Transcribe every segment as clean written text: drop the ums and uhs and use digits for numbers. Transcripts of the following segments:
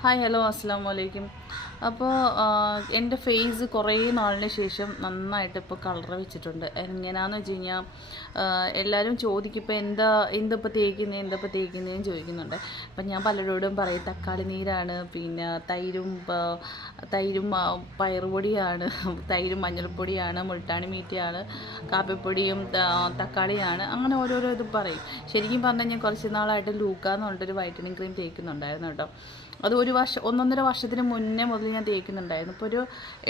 Hi hello അസ്സാം വലൈക്കും. അപ്പോൾ എൻ്റെ ഫേസ് കുറേ നാളിന് ശേഷം നന്നായിട്ട് ഇപ്പോൾ കളർ വെച്ചിട്ടുണ്ട്. എങ്ങനെയാണെന്ന് വെച്ച് കഴിഞ്ഞാൽ എല്ലാവരും ചോദിക്കും ഇപ്പോൾ എന്തപ്പോൾ തേക്കുന്നതെന്ന് ചോദിക്കുന്നുണ്ട്. അപ്പം ഞാൻ പലരോടും പറയും തക്കാളി നീരാണ്, പിന്നെ തൈരും പയറുപൊടിയാണ്, തൈരും മഞ്ഞൾപ്പൊടിയാണ്, മുൾട്ടാണി മീറ്റയാണ്, കാപ്പിപ്പൊടിയും തക്കാളിയാണ്, അങ്ങനെ ഓരോരോ ഇത് പറയും. ശരിക്കും പറഞ്ഞാൽ ഞാൻ കുറച്ച് നാളായിട്ട് ലൂക്കാന്ന് പറഞ്ഞിട്ടൊരു വൈറ്റനിങ് ക്രീം തേക്കുന്നുണ്ടായിരുന്നു കേട്ടോ. അത് 1.5 വർഷത്തിന് മുന്നേ മുതൽ ഞാൻ തേക്കുന്നുണ്ടായിരുന്നു. ഇപ്പോൾ ഒരു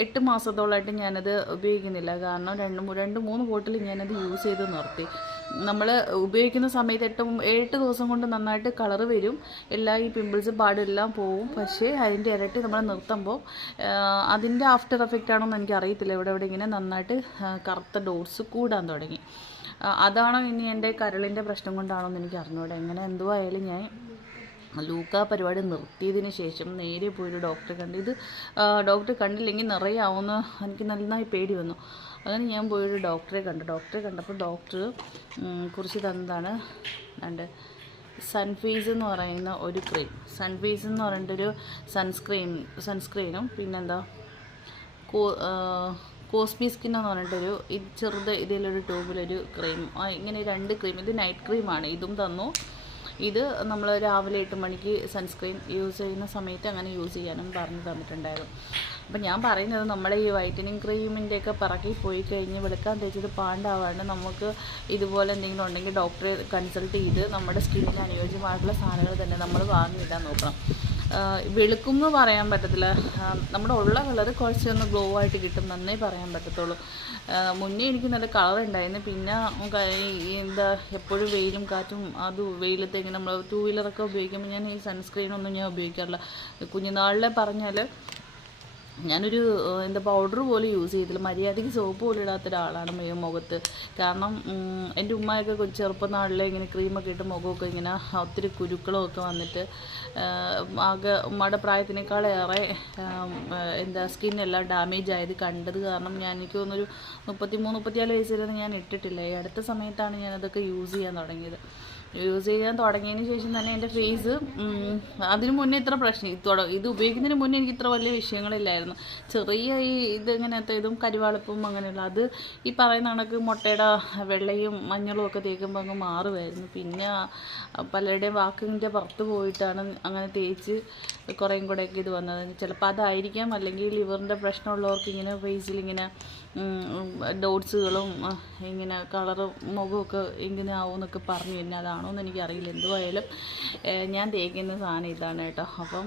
8 മാസത്തോളമായിട്ട് ഞാനത് ഉപയോഗിക്കുന്നില്ല. കാരണം 2-3 ബോട്ടിൽ ഞാനത് യൂസ് ചെയ്ത് നിർത്തി. നമ്മൾ ഉപയോഗിക്കുന്ന സമയത്ത് 8 ദിവസം കൊണ്ട് നന്നായിട്ട് കളറ് വരും, ഈ പിമ്പിൾസ് പാടെല്ലാം പോവും. പക്ഷേ അതിൻ്റെ ഇരട്ടി നമ്മൾ നിർത്തുമ്പോൾ അതിൻ്റെ ആഫ്റ്റർ എഫക്റ്റ് ആണോ എന്ന് എനിക്കറിയത്തില്ല. ഇവിടെ ഇങ്ങനെ നന്നായിട്ട് കറുത്ത ഡോട്ട്സ് കൂടാൻ തുടങ്ങി. അതാണോ ഇനി എൻ്റെ കരളിൻ്റെ പ്രശ്നം കൊണ്ടാണോ എന്ന് എനിക്ക് അറിഞ്ഞൂടെ. എങ്ങനെ എന്തോ ആയാലും ഞാൻ ലൂക്ക പരിപാടി നിർത്തിയതിന് ശേഷം നേരെ പോയൊരു ഡോക്ടറെ കണ്ട്. ഇത് ഡോക്ടറെ കണ്ടില്ലെങ്കിൽ നിറയാവുമെന്ന് എനിക്ക് നന്നായി പേടി വന്നു. അങ്ങനെ ഞാൻ പോയൊരു ഡോക്ടറെ കണ്ടപ്പോൾ ഡോക്ടർ കുറിച്ച് തന്നതാണ് സൺഫേസ് എന്ന് പറയുന്ന ഒരു ക്രീം. സൺഫേസ് എന്ന് പറഞ്ഞിട്ടൊരു സൺസ്ക്രീനും പിന്നെന്താ കോസ്മി സ്കിൻ എന്ന് പറഞ്ഞിട്ടൊരു ഇതിലൊരു ട്യൂബിലൊരു ക്രീം, ഇങ്ങനെ 2 ക്രീം. ഇത് നൈറ്റ് ക്രീമാണ്. ഇതും തന്നു. ഇത് നമ്മൾ രാവിലെ 8 മണിക്ക് സൺസ്ക്രീൻ യൂസ് ചെയ്യുന്ന സമയത്ത് അങ്ങനെ യൂസ് ചെയ്യാനും പറഞ്ഞു തന്നിട്ടുണ്ടായിരുന്നു. അപ്പം ഞാൻ പറയുന്നത് നമ്മുടെ ഈ വൈറ്റനിങ് ക്രീമിൻ്റെയൊക്കെ പിറകെ പോയി കഴിഞ്ഞ് വെളുക്കാൻ തേച്ചത് പാണ്ടാവാണ്ട് നമുക്ക് ഇതുപോലെ എന്തെങ്കിലും ഉണ്ടെങ്കിൽ ഡോക്ടറെ കൺസൾട്ട് ചെയ്ത് നമ്മുടെ സ്കിന്നിന് അനുയോജ്യമായിട്ടുള്ള സാധനങ്ങൾ തന്നെ നമ്മൾ വാങ്ങിയിടാൻ നോക്കണം. വെളുക്കും എന്ന് പറയാൻ പറ്റത്തില്ല, നമ്മുടെ ഉള്ള കളർ കുറച്ചൊന്ന് ഗ്ലോ ആയിട്ട് കിട്ടും എന്നേ പറയാൻ പറ്റത്തുള്ളൂ. മുന്നേ എനിക്ക് നല്ല കളർ ഉണ്ടായിരുന്നു. പിന്നെ എപ്പോഴും വെയിലും കാറ്റും വെയിലത്തേക്ക് നമ്മൾ 2 വീലറൊക്കെ ഉപയോഗിക്കുമ്പോൾ ഞാൻ ഈ സൺസ്ക്രീനൊന്നും ഞാൻ ഉപയോഗിക്കാറില്ല. കുഞ്ഞുനാളിലെ പറഞ്ഞാൽ ഞാനൊരു പൗഡർ പോലും യൂസ് ചെയ്തില്ല. മര്യാദയ്ക്ക് സോപ്പ് പോലും ഇടാത്ത ഒരാളാണ് മുഖത്ത്. കാരണം എൻ്റെ ഉമ്മയൊക്കെ ചെറുപ്പനാളിലെ ഇങ്ങനെ ക്രീമൊക്കെ ഇട്ട് മുഖമൊക്കെ ഇങ്ങനെ ഒത്തിരി കുരുക്കളൊക്കെ വന്നിട്ട് ആകെ ഉമ്മയുടെ പ്രായത്തിനേക്കാളേറെ സ്കിന്നെല്ലാം ഡാമേജ് ആയത് കണ്ടത് കാരണം എനിക്ക് തോന്നുന്നൊരു 33-34 വയസ്സിലൊന്നും ഞാൻ ഇട്ടിട്ടില്ല. ഈ അടുത്ത സമയത്താണ് ഞാനതൊക്കെ യൂസ് ചെയ്യാൻ തുടങ്ങിയതിന് ശേഷം തന്നെ എൻ്റെ ഫേസ് അതിന് മുന്നേ ഇത്ര പ്രശ്നം ഇത് ഉപയോഗിക്കുന്നതിന് മുന്നേ എനിക്ക് ഇത്ര വലിയ വിഷയങ്ങളില്ലായിരുന്നു. ചെറിയ ഇതും കരിവാളിപ്പും അങ്ങനെയുള്ള അത് ഈ പറയുന്ന കണക്ക് മുട്ടയുടെ വെള്ളയും മഞ്ഞളും ഒക്കെ തേക്കുമ്പോൾ അങ്ങ് മാറുമായിരുന്നു. പിന്നെ പലരുടെയും വാക്കിൻ്റെ പുറത്ത് പോയിട്ടാണ് അങ്ങനെ തേച്ച് കുറേയും കൂടെയൊക്കെ ഇത് വന്നത്. ചിലപ്പോൾ അതായിരിക്കാം, അല്ലെങ്കിൽ ലിവറിൻ്റെ പ്രശ്നമുള്ളവർക്ക് ഇങ്ങനെ ഫേസിലിങ്ങനെ ഡോട്ട്സുകളും ഇങ്ങനെ കളറ് മുഖമൊക്കെ ഇങ്ങനെ ആവുമെന്നൊക്കെ പറഞ്ഞു. പിന്നെ അതാണോ എന്ന് എനിക്കറിയില്ല. എന്തുവായാലും ഞാൻ തേക്കുന്ന സാധനം ഇതാണ് കേട്ടോ. അപ്പം